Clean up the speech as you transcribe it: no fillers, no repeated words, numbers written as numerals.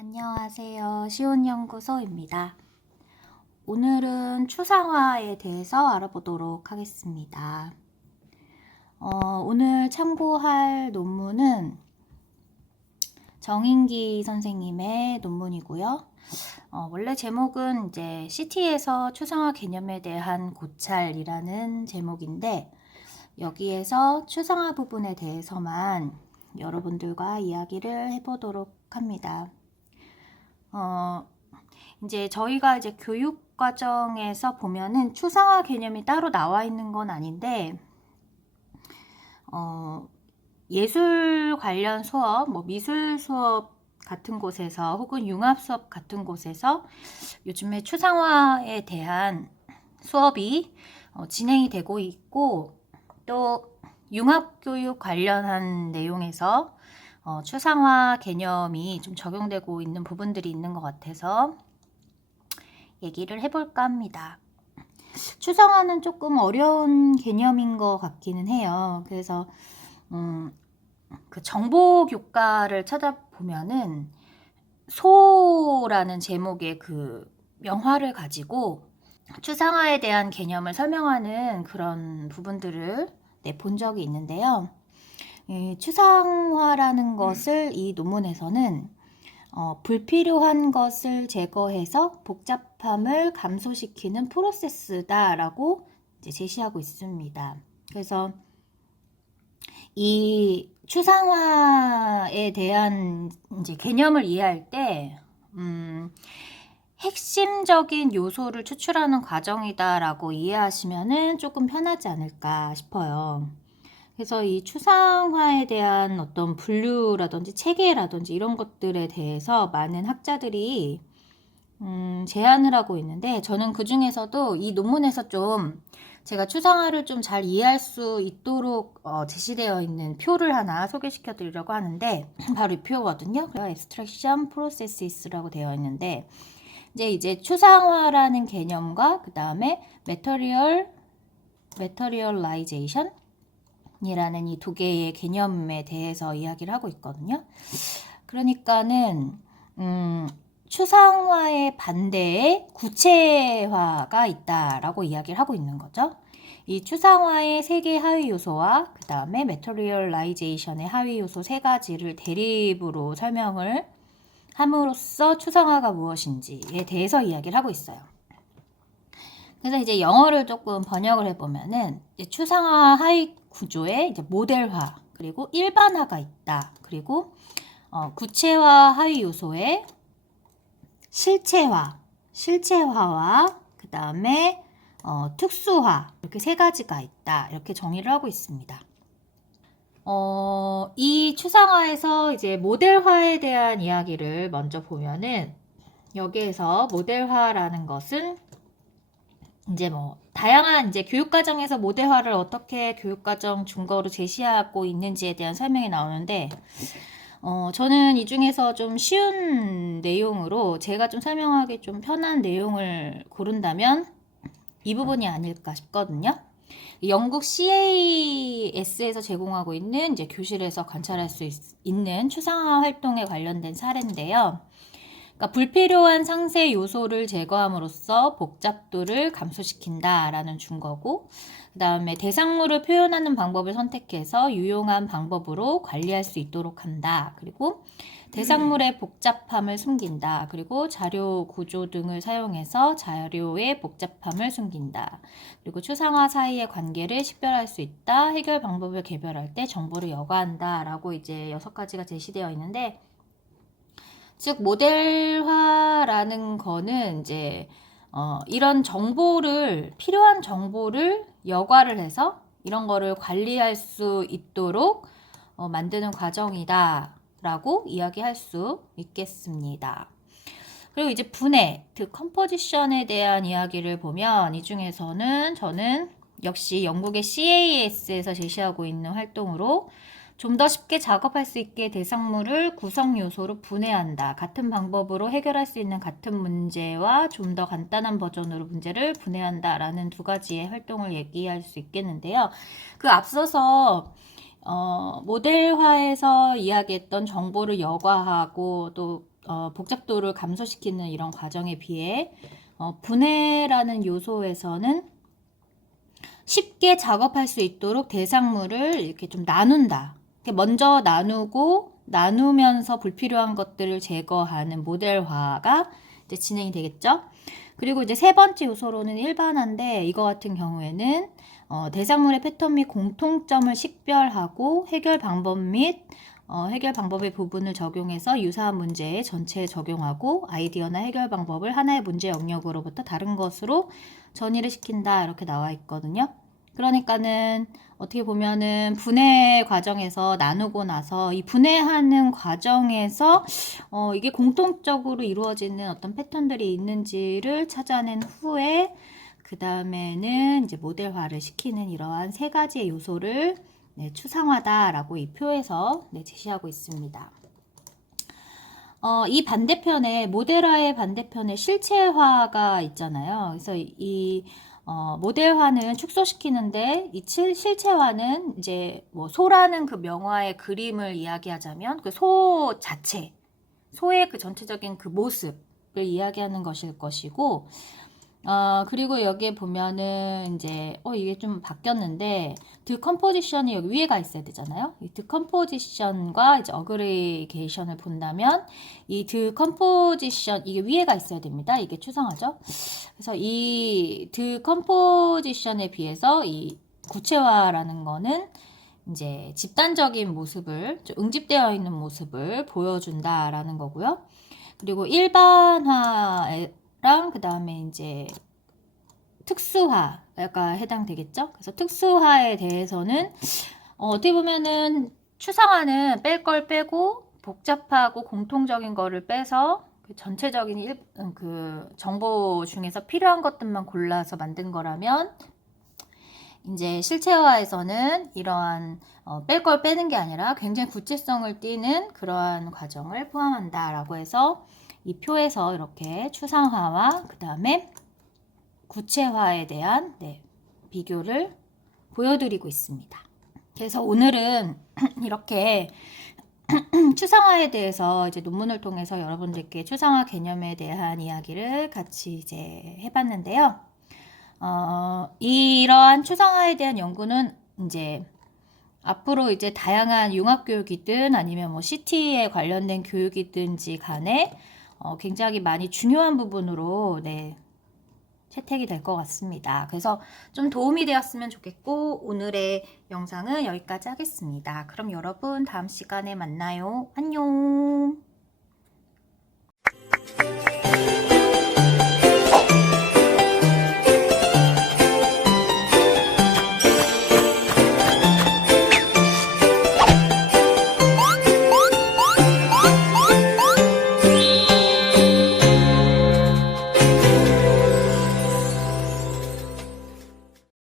안녕하세요. 시온연구소입니다. 오늘은 추상화에 대해서 알아보도록 하겠습니다. 오늘 참고할 논문은 정인기 선생님의 논문이고요. 원래 제목은 이제 CT에서 추상화 개념에 대한 고찰이라는 제목인데 여기에서 추상화 부분에 대해서만 여러분들과 이야기를 해보도록 합니다. 이제 저희가 이제 교육 과정에서 보면은 추상화 개념이 따로 나와 있는 건 아닌데, 예술 관련 수업, 뭐 미술 수업 같은 곳에서 혹은 융합 수업 같은 곳에서 요즘에 추상화에 대한 수업이 진행이 되고 있고, 또 융합 교육 관련한 내용에서 추상화 개념이 좀 적용되고 있는 부분들이 있는 것 같아서 얘기를 해볼까 합니다. 추상화는 조금 어려운 개념인 것 같기는 해요. 그래서 그 정보 교과를 찾아보면은 소라는 제목의 그 명화를 가지고 추상화에 대한 개념을 설명하는 그런 부분들을 본 적이 있는데요. 추상화라는 것을 이 논문에서는 불필요한 것을 제거해서 복잡함을 감소시키는 프로세스다라고 이제 제시하고 있습니다. 그래서 이 추상화에 대한 이제 개념을 이해할 때 핵심적인 요소를 추출하는 과정이다라고 이해하시면은 조금 편하지 않을까 싶어요. 그래서 이 추상화에 대한 어떤 분류라든지 체계라든지 이런 것들에 대해서 많은 학자들이 제안을 하고 있는데, 저는 그 중에서도 이 논문에서 좀 제가 추상화를 좀 잘 이해할 수 있도록 제시되어 있는 표를 하나 소개시켜 드리려고 하는데, 바로 이 표거든요. Extraction Processes라고 되어 있는데, 이제 추상화라는 개념과 그 다음에 Materialization 이라는 이 두 개의 개념에 대해서 이야기를 하고 있거든요. 그러니까는 추상화의 반대에 구체화가 있다라고 이야기를 하고 있는 거죠. 이 추상화의 세 개의 하위 요소와 그 다음에 메터리얼라이제이션의 하위 요소 세 가지를 대립으로 설명을 함으로써 추상화가 무엇인지에 대해서 이야기를 하고 있어요. 그래서 이제 영어를 조금 번역을 해보면은 추상화 하위 구조에 이제 모델화 그리고 일반화가 있다. 그리고 구체화 하위 요소에 실체화와 그 다음에 특수화 이렇게 세 가지가 있다. 이렇게 정의를 하고 있습니다. 이 추상화에서 이제 모델화에 대한 이야기를 먼저 보면은 여기에서 모델화라는 것은 이제 뭐 다양한 이제 교육과정에서 모델화를 어떻게 교육과정 준거로 제시하고 있는지에 대한 설명이 나오는데, 저는 이 중에서 좀 쉬운 내용으로 제가 좀 설명하기 좀 편한 내용을 고른다면 이 부분이 아닐까 싶거든요. 영국 CAS에서 제공하고 있는 이제 교실에서 관찰할 수 있는 추상화 활동에 관련된 사례인데요. 그러니까 불필요한 상세 요소를 제거함으로써 복잡도를 감소시킨다라는 준거고, 그 다음에 대상물을 표현하는 방법을 선택해서 유용한 방법으로 관리할 수 있도록 한다. 그리고 대상물의 복잡함을 숨긴다. 그리고 자료 구조 등을 사용해서 자료의 복잡함을 숨긴다. 그리고 추상화 사이의 관계를 식별할 수 있다. 해결 방법을 개별할 때 정보를 여과한다. 라고 이제 6가지가 제시되어 있는데, 즉 모델화라는 거는 이제 이런 정보를 필요한 정보를 여과를 해서 이런 거를 관리할 수 있도록 만드는 과정이다라고 이야기할 수 있겠습니다. 그리고 이제 분해, 컴포지션에 대한 이야기를 보면 이 중에서는 저는 역시 영국의 CAS에서 제시하고 있는 활동으로 좀 더 쉽게 작업할 수 있게 대상물을 구성 요소로 분해한다. 같은 방법으로 해결할 수 있는 같은 문제와 좀 더 간단한 버전으로 문제를 분해한다. 라는 2가지의 활동을 얘기할 수 있겠는데요. 그 앞서서 모델화에서 이야기했던 정보를 여과하고 또 복잡도를 감소시키는 이런 과정에 비해 분해라는 요소에서는 쉽게 작업할 수 있도록 대상물을 이렇게 좀 나눈다. 먼저 나누면서 불필요한 것들을 제거하는 모델화가 이제 진행이 되겠죠. 그리고 이제 세 번째 요소로는 일반화인데, 이거 같은 경우에는 대상물의 패턴 및 공통점을 식별하고 해결 방법의 부분을 적용해서 유사한 문제에 전체에 적용하고 아이디어나 해결 방법을 하나의 문제 영역으로부터 다른 것으로 전이를 시킨다, 이렇게 나와 있거든요. 그러니까는 어떻게 보면은 분해 과정에서 나누고 나서 이 분해하는 과정에서 이게 공통적으로 이루어지는 어떤 패턴들이 있는지를 찾아낸 후에 그 다음에는 이제 모델화를 시키는 이러한 세 가지의 요소를 추상화다라고 이 표에서 제시하고 있습니다. 이 반대편에 모델화의 반대편에 실체화가 있잖아요. 그래서 이 모델화는 축소시키는데 이 실체화는 이제 뭐 소라는 그 명화의 그림을 이야기하자면 그 소 자체, 소의 그 전체적인 그 모습을 이야기하는 것일 것이고, 그리고 여기에 보면은 이제 이게 좀 바뀌었는데 디컴포지션이 여기 위에가 있어야 되잖아요. 이 디컴포지션과 이제 어그리게이션을 본다면 이 디컴포지션 이게 위에가 있어야 됩니다. 이게 추상화죠. 그래서 이 디컴포지션에 비해서 이 구체화라는 거는 이제 집단적인 모습을, 응집되어 있는 모습을 보여준다라는 거고요. 그리고 일반화랑 그 다음에 이제 특수화가 해당되겠죠. 그래서 특수화에 대해서는 어떻게 보면은 추상화는 뺄 걸 빼고 복잡하고 공통적인 거를 빼서 그 전체적인 그 정보 중에서 필요한 것들만 골라서 만든 거라면, 이제 실체화에서는 이러한 뺄 걸 빼는 게 아니라 굉장히 구체성을 띠는 그러한 과정을 포함한다라고 해서 이 표에서 이렇게 추상화와 그 다음에 구체화에 대한 비교를 보여드리고 있습니다. 그래서 오늘은 이렇게 추상화에 대해서 이제 논문을 통해서 여러분들께 추상화 개념에 대한 이야기를 같이 이제 해봤는데요. 이러한 추상화에 대한 연구는 이제 앞으로 이제 다양한 융합교육이든 아니면 뭐 CT에 관련된 교육이든지 간에 굉장히 많이 중요한 부분으로 채택이 될 것 같습니다. 그래서 좀 도움이 되었으면 좋겠고, 오늘의 영상은 여기까지 하겠습니다. 그럼 여러분 다음 시간에 만나요. 안녕.